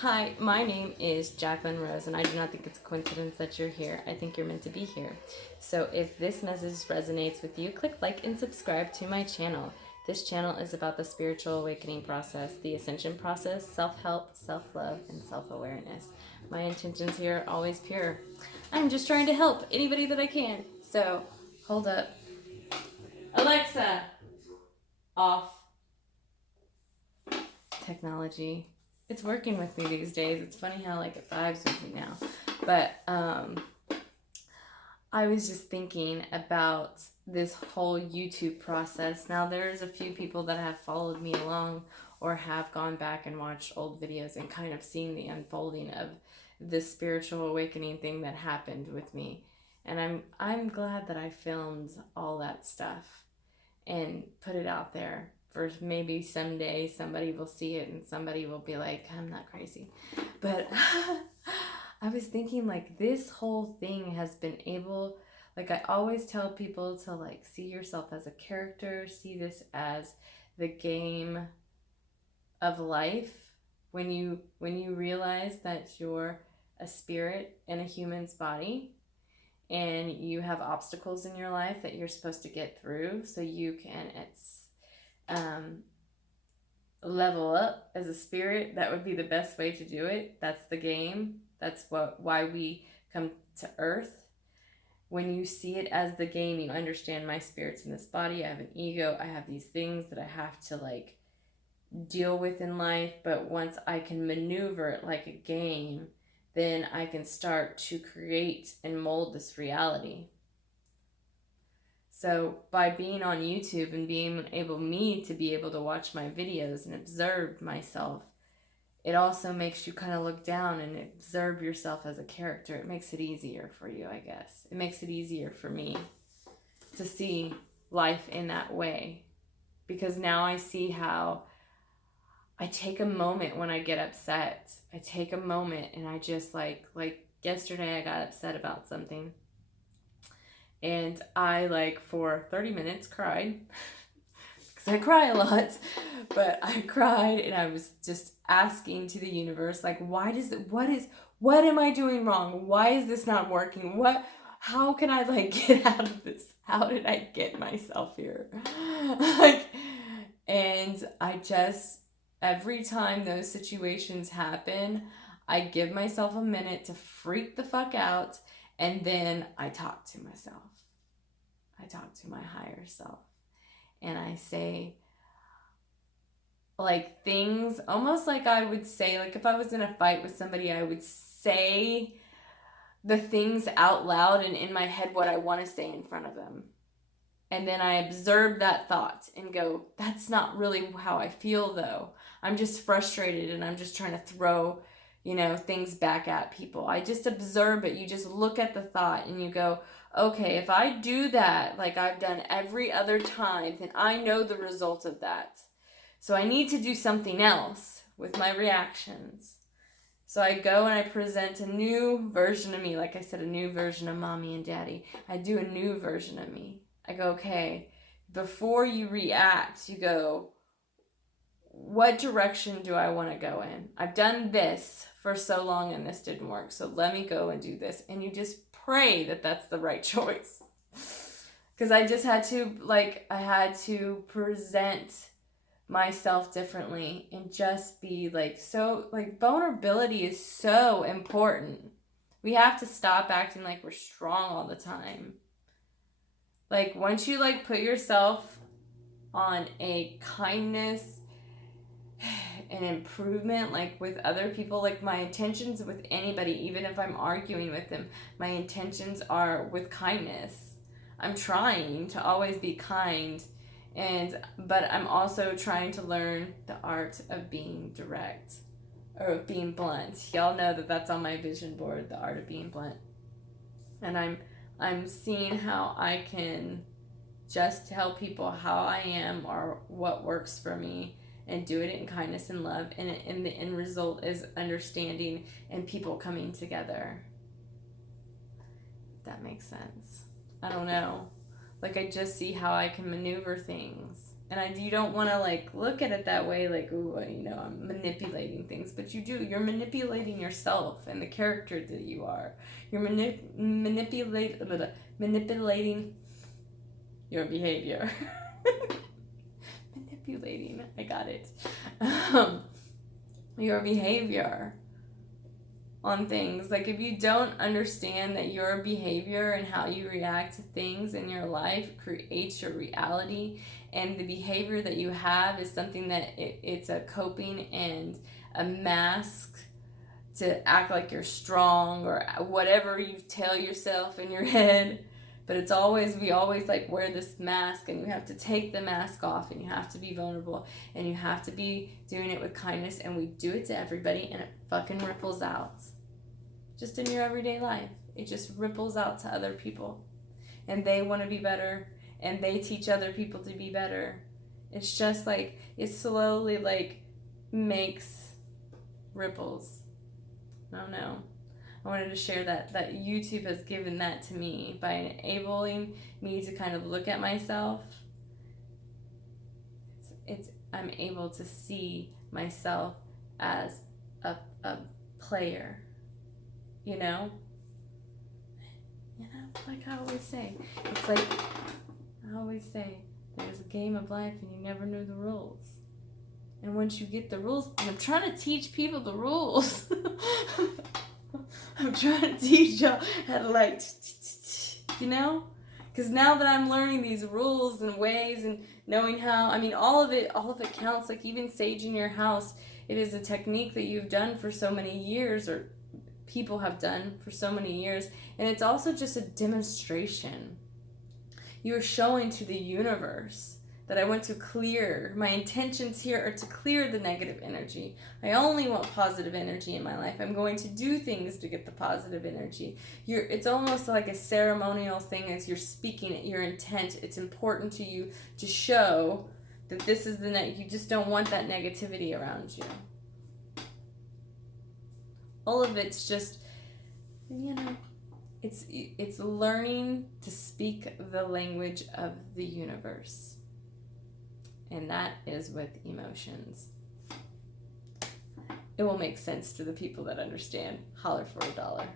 Hi, my name is Jacquline Rose, and I do not think it's a coincidence that you're here. I think you're meant to be here. So, if this message resonates with you, click like and subscribe to my channel. This channel is about the spiritual awakening process, the ascension process, self help, self love, and self awareness. My intentions here are always pure. I'm just trying to help anybody that I can. So, hold up. Alexa, off. Technology. It's working with me these days. It's funny how like it vibes with me now. But I was just thinking about this whole YouTube process. Now there's a few people that have followed me along or have gone back and watched old videos and kind of seen the unfolding of this spiritual awakening thing that happened with me. And I'm glad that I filmed all that stuff and put it out there for maybe someday somebody will see it and somebody will be like, I'm not crazy. But I was thinking like this whole thing has been able, like I always tell people to like see yourself as a character, see this as the game of life. When you realize that you're a spirit in a human's body, and you have obstacles in your life that you're supposed to get through so you can level up as a spirit, that would be the best way to do it. That's the game. That's why we come to earth. When you see it as the game, you understand my spirit's in this body. I have an ego. I have these things that I have to like deal with in life. But once I can maneuver it like a game, then I can start to create and mold this reality. So by being on YouTube and being able to be able to watch my videos and observe myself, it also makes you kind of look down and observe yourself as a character. It makes it easier for you, I guess. It makes it easier for me to see life in that way. Because now I see how I take a moment when I get upset. I take a moment and I just like yesterday I got upset about something. And I like for 30 minutes cried because I cry a lot, but I cried and I was just asking to the universe, like, what am I doing wrong? Why is this not working? How can I like get out of this? How did I get myself here? And I just, every time those situations happen, I give myself a minute to freak the fuck out, and then I talk to myself. I talk to my higher self. And I say, like, things almost like I would say, like, if I was in a fight with somebody, I would say the things out loud and in my head what I want to say in front of them. And then I observe that thought and go, that's not really how I feel, though. I'm just frustrated and I'm just trying to throw, things back at people. I just observe it. You just look at the thought and you go, okay, if I do that like I've done every other time, then I know the result of that. So I need to do something else with my reactions. So I go and I present a new version of me. Like I said, a new version of mommy and daddy. I do a new version of me. I go, okay, before you react, you go, what direction do I want to go in? I've done this for so long and this didn't work. So let me go and do this. And you just pray that that's the right choice. Because I just had to, I had to present myself differently and just be vulnerability is so important. We have to stop acting like we're strong all the time. Like, once you, put yourself on a kindness and improvement, with other people, my intentions with anybody, even if I'm arguing with them, my intentions are with kindness. I'm trying to always be kind, but I'm also trying to learn the art of being direct, or of being blunt. Y'all know that that's on my vision board, the art of being blunt. And I'm seeing how I can just tell people how I am or what works for me, and do it in kindness and love, and the end result is understanding and people coming together. If that makes sense. I don't know. I just see how I can maneuver things. And you don't want to like look at it that way, like, ooh, I'm manipulating things, but you do. You're manipulating yourself and the character that you are. You're manipulating your behavior. Manipulating, I got it. Your behavior on things. Like, if you don't understand that your behavior and how you react to things in your life creates your reality, and the behavior that you have is something that it's a coping and a mask to act like you're strong or whatever you tell yourself in your head. But we always like wear this mask, and you have to take the mask off, and you have to be vulnerable, and you have to be doing it with kindness, and we do it to everybody, and it fucking ripples out. Just in your everyday life. It just ripples out to other people. And they want to be better, and they teach other people to be better. It's just like, it slowly like makes ripples. I don't know. I wanted to share that YouTube has given that to me by enabling me to kind of look at myself. I'm able to see myself as a player, like I always say. It's like I always say, there's a game of life and you never know the rules. And once you get the rules, and I'm trying to teach people the rules. I'm trying to teach y'all how to like, because now that I'm learning these rules and ways and knowing how, all of it counts. Like, even saging your house, it is a technique that you've done for so many years, or people have done for so many years, and it's also just a demonstration. You're showing to the universe that I want to clear. My intentions here are to clear the negative energy. I only want positive energy in my life. I'm going to do things to get the positive energy. It's almost like a ceremonial thing as you're speaking it, your intent. It's important to you to show that this is you just don't want that negativity around you. All of it's just, it's learning to speak the language of the universe. And that is with emotions. It will make sense to the people that understand. Holler for $1.